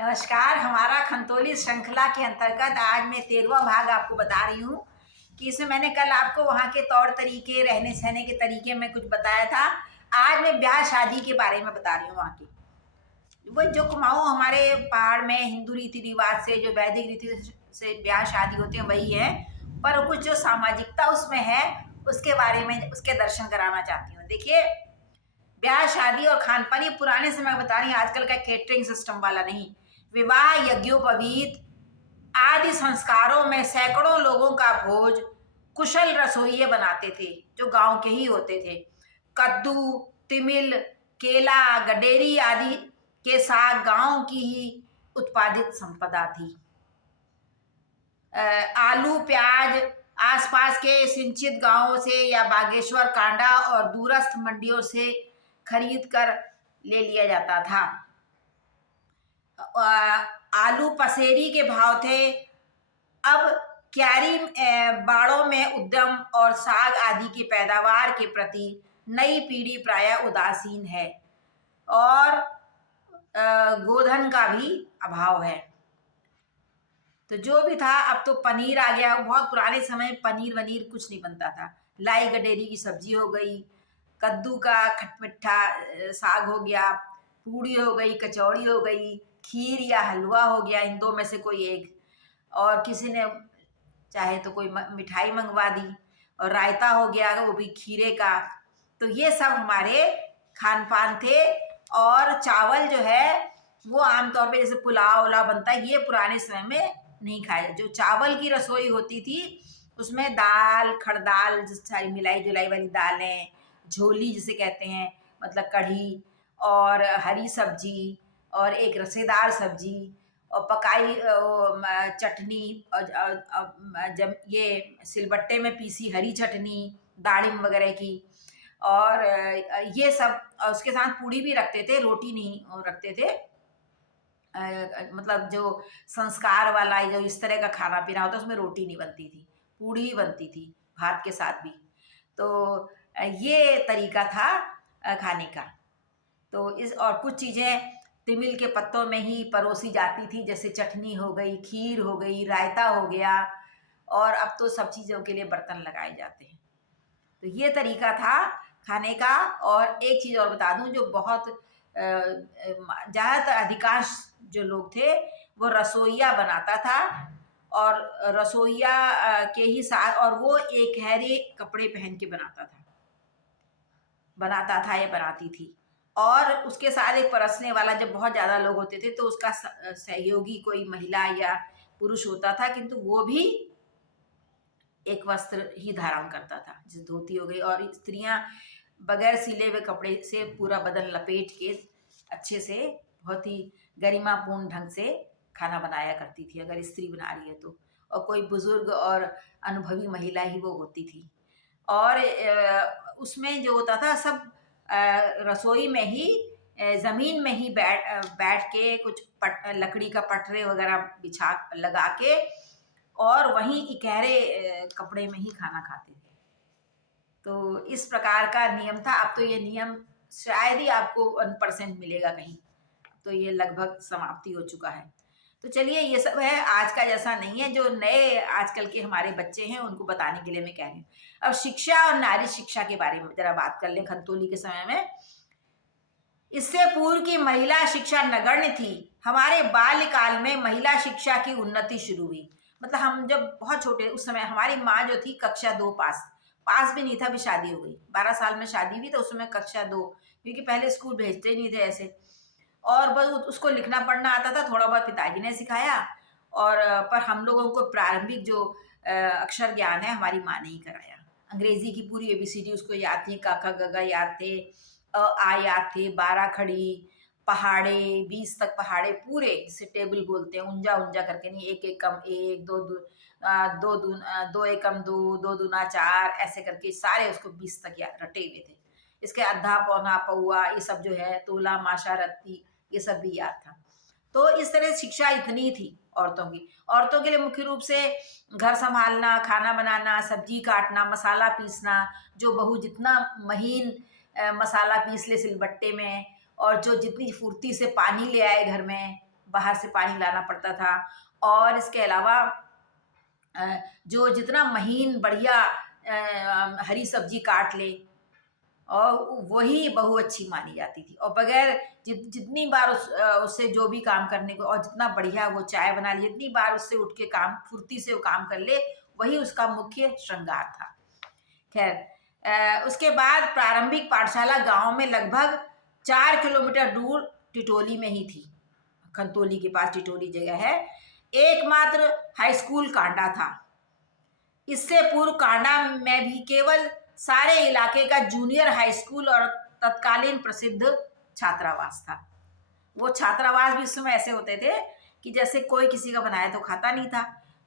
नमस्कार। हमारा खंतोली श्रृंखला के अंतर्गत आज मैं 13वां भाग आपको बता रही हूँ कि इसमें मैंने कल आपको वहाँ के तौर तरीके, रहने सहने के तरीके में कुछ बताया था। आज मैं ब्याह शादी के बारे में बता रही हूँ। वहाँ की वो जो कुमाऊँ हमारे पहाड़ में हिंदू रीति रिवाज से, जो वैदिक रीति से ब्याह शादी होते हैं वही है, पर कुछ जो सामाजिकता उसमें है उसके बारे में, उसके दर्शन कराना चाहती हूँ। देखिए, ब्याह शादी और खान पान ये पुराने समय बता रही, आजकल का केटरिंग सिस्टम वाला नहीं। विवाह, यज्ञोपवीत आदि संस्कारों में सैकड़ों लोगों का भोज कुशल रसोइये बनाते थे, जो गांव के ही होते थे। कद्दू, तिमिल, केला, गडेरी आदि के साग गांव की ही उत्पादित संपदा थी। आलू, प्याज आसपास के सिंचित गांवों से या बागेश्वर, कांडा और दूरस्थ मंडियों से खरीद कर ले लिया जाता था। आलू पसेरी के भाव थे। अब क्यारी बाड़ों में उद्यम और साग आदि की पैदावार के प्रति नई पीढ़ी प्रायः उदासीन है और गोधन का भी अभाव है। तो जो भी था, अब तो पनीर आ गया। बहुत पुराने समय में पनीर वनीर कुछ नहीं बनता था। लाई गडेरी की सब्जी हो गई, कद्दू का खटमिठा साग हो गया, पूड़ी हो गई, कचौड़ी हो गई, खीर या हलवा हो गया, इन दो में से कोई एक। और किसी ने चाहे तो कोई मिठाई मंगवा दी, और रायता हो गया, वो भी खीरे का। तो ये सब हमारे खान पान थे। और चावल जो है वो आमतौर पे जैसे पुलाव उलाव बनता है, ये पुराने समय में नहीं खाया। जो चावल की रसोई होती थी उसमें दाल, खड़दाल, सारी मिलाई जुलाई वाली दालें, झोली जिसे कहते हैं, मतलब कढ़ी, और हरी सब्जी, और एक रसेदार सब्जी, और पकाई चटनी, और जब ये सिलबट्टे में पीसी हरी चटनी दाड़िम वगैरह की, और ये सब। और उसके साथ पूड़ी भी रखते थे, रोटी नहीं रखते थे। मतलब जो संस्कार वाला, जो इस तरह का खाना पीना होता है उसमें रोटी नहीं बनती थी, पूड़ी ही बनती थी भात के साथ भी। तो ये तरीका था खाने का। तो इस और कुछ चीज़ें तिमिल के पत्तों में ही परोसी जाती थी, जैसे चटनी हो गई, खीर हो गई, रायता हो गया, और अब तो सब चीज़ों के लिए बर्तन लगाए जाते हैं। तो ये तरीका था खाने का। और एक चीज़ और बता दूं, जो बहुत ज़्यादातर अधिकांश जो लोग थे वो रसोइया बनाता था, और रसोइया के ही साथ, और वो एक गहरे कपड़े पहन के बनाता था या बनाती थी। और उसके साथ एक परसने वाला, जब बहुत ज़्यादा लोग होते थे तो उसका सहयोगी कोई महिला या पुरुष होता था, किंतु वो भी एक वस्त्र ही धारण करता था, जैसे धोती हो गई। और स्त्रियां बगैर सिले हुए कपड़े से पूरा बदन लपेट के अच्छे से, बहुत ही गरिमापूर्ण ढंग से खाना बनाया करती थी, अगर स्त्री बना रही है तो। और कोई बुजुर्ग और अनुभवी महिला ही वो होती थी। और उसमें जो होता था, सब रसोई में ही, ज़मीन में ही बैठ के कुछ लकड़ी का पटरे वगैरह बिछा लगा के, और वहीं इकहरे कपड़े में ही खाना खाते थे। तो इस प्रकार का नियम था। अब तो ये नियम शायद ही आपको 1% मिलेगा कहीं, तो ये लगभग समाप्ति हो चुका है। तो चलिए, ये सब है, आज का जैसा नहीं है। जो नए आजकल के हमारे बच्चे हैं उनको बताने के लिए मैं कह रही हूँ। अब शिक्षा और नारी शिक्षा के बारे में जरा बात कर लें। खंतोली के समय में, इससे पूर्व की महिला शिक्षा नगण्य थी। हमारे बाल्यकाल में महिला शिक्षा की उन्नति शुरू हुई। मतलब हम जब बहुत छोटे, उस समय हमारी माँ जो थी कक्षा 2 पास भी नहीं था, अभी शादी हो गई, 12 साल में शादी हुई, तो उस समय कक्षा 2, क्योंकि पहले स्कूल भेजते नहीं थे ऐसे। और बस उसको लिखना पढ़ना आता था, थोड़ा बहुत पिताजी ने सिखाया। और पर हम लोगों को प्रारंभिक जो अक्षर ज्ञान है हमारी माँ ने ही कराया। अंग्रेजी की पूरी ABCD उसको याद थी, क ख ग घ याद थे, आ याद थे, 12 खड़ी, पहाड़े, 20 तक पहाड़े पूरे, जिसे टेबल बोलते हैं, ऊंजा ऊंजा करके नहीं, एक एकम एक, दो एकम दो, दो दूना 4, ऐसे करके सारे उसको 20 तक रटे हुए थे। इसके अद्धा पौना पौआ ये सब जो है, तोला माशा रत्ती, ये सब भी याद था। तो इस तरह शिक्षा इतनी थी औरतों की। औरतों के लिए मुख्य रूप से घर संभालना, खाना बनाना, सब्जी काटना, मसाला पीसना, जो बहू जितना महीन मसाला पीस ले सिलबट्टे में, और जो जितनी फुर्ती से पानी ले आए घर में, बाहर से पानी लाना पड़ता था। और इसके अलावा जो जितना महीन बढ़िया हरी सब्जी काट ले और वही बहू अच्छी मानी जाती थी। और बगैर जितनी बार उससे जो भी काम करने को, और जितना बढ़िया वो चाय बना ले, जितनी बार उससे उठ के काम फुर्ती से वो काम कर ले, वही उसका मुख्य श्रृंगार था। खैर उसके बाद प्रारंभिक पाठशाला गांव में लगभग 4 किलोमीटर दूर टिटोली में ही थी। खंतोली के पास टिटोली जगह है। एकमात्र हाई स्कूल कांडा था। इससे पूर्व कांडा में भी केवल सारे इलाके का जूनियर हाई स्कूल और तत्कालीन प्रसिद्ध छात्रावास था। वो छात्रावास भी उस समय ऐसे होते थे कि जैसे कोई किसी का बनाया तो खाता नहीं था,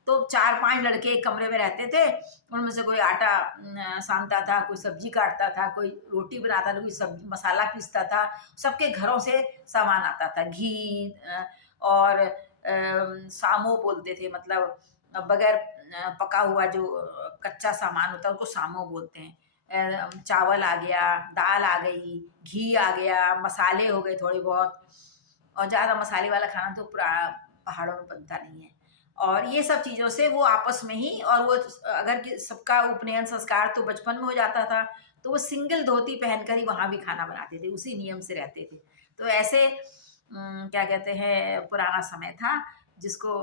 तो 4-5 लड़के एक कमरे में रहते थे। उनमें से कोई आटा सानता था, कोई सब्जी काटता था, कोई रोटी बनाता था, कोई सब्जी मसाला पीसता था। सबके घरों से सामान आता था, घी और सामो बोलते थे, मतलब बगैर पका हुआ जो कच्चा सामान होता है उसको सामो बोलते हैं। चावल आ गया, दाल आ गई, घी आ गया, मसाले हो गए थोड़े बहुत। और ज़्यादा मसाले वाला खाना तो पहाड़ों में बनता नहीं है। और ये सब चीज़ों से वो आपस में ही, और वो अगर सबका उपनयन संस्कार तो बचपन में हो जाता था, तो वो सिंगल धोती पहनकर ही वहाँ भी खाना बनाते थे, उसी नियम से रहते थे। तो ऐसे क्या कहते हैं, पुराना समय था जिसको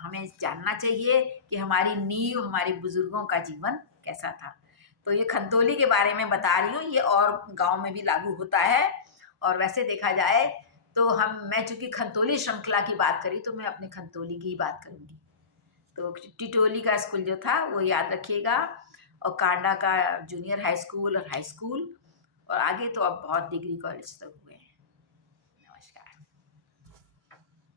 हमें जानना चाहिए कि हमारी नींव, हमारे बुजुर्गों का जीवन कैसा था। तो ये खंतोली के बारे में बता रही हूँ, ये और गांव में भी लागू होता है। और वैसे देखा जाए तो मैं चूंकि खंतोली श्रृंखला की बात करी, तो मैं अपने खंतोली की ही बात करूँगी। तो टिटोली का स्कूल जो था वो याद रखिएगा, और कांडा का जूनियर हाई स्कूल और हाई स्कूल, और आगे तो अब बहुत डिग्री कॉलेज तक।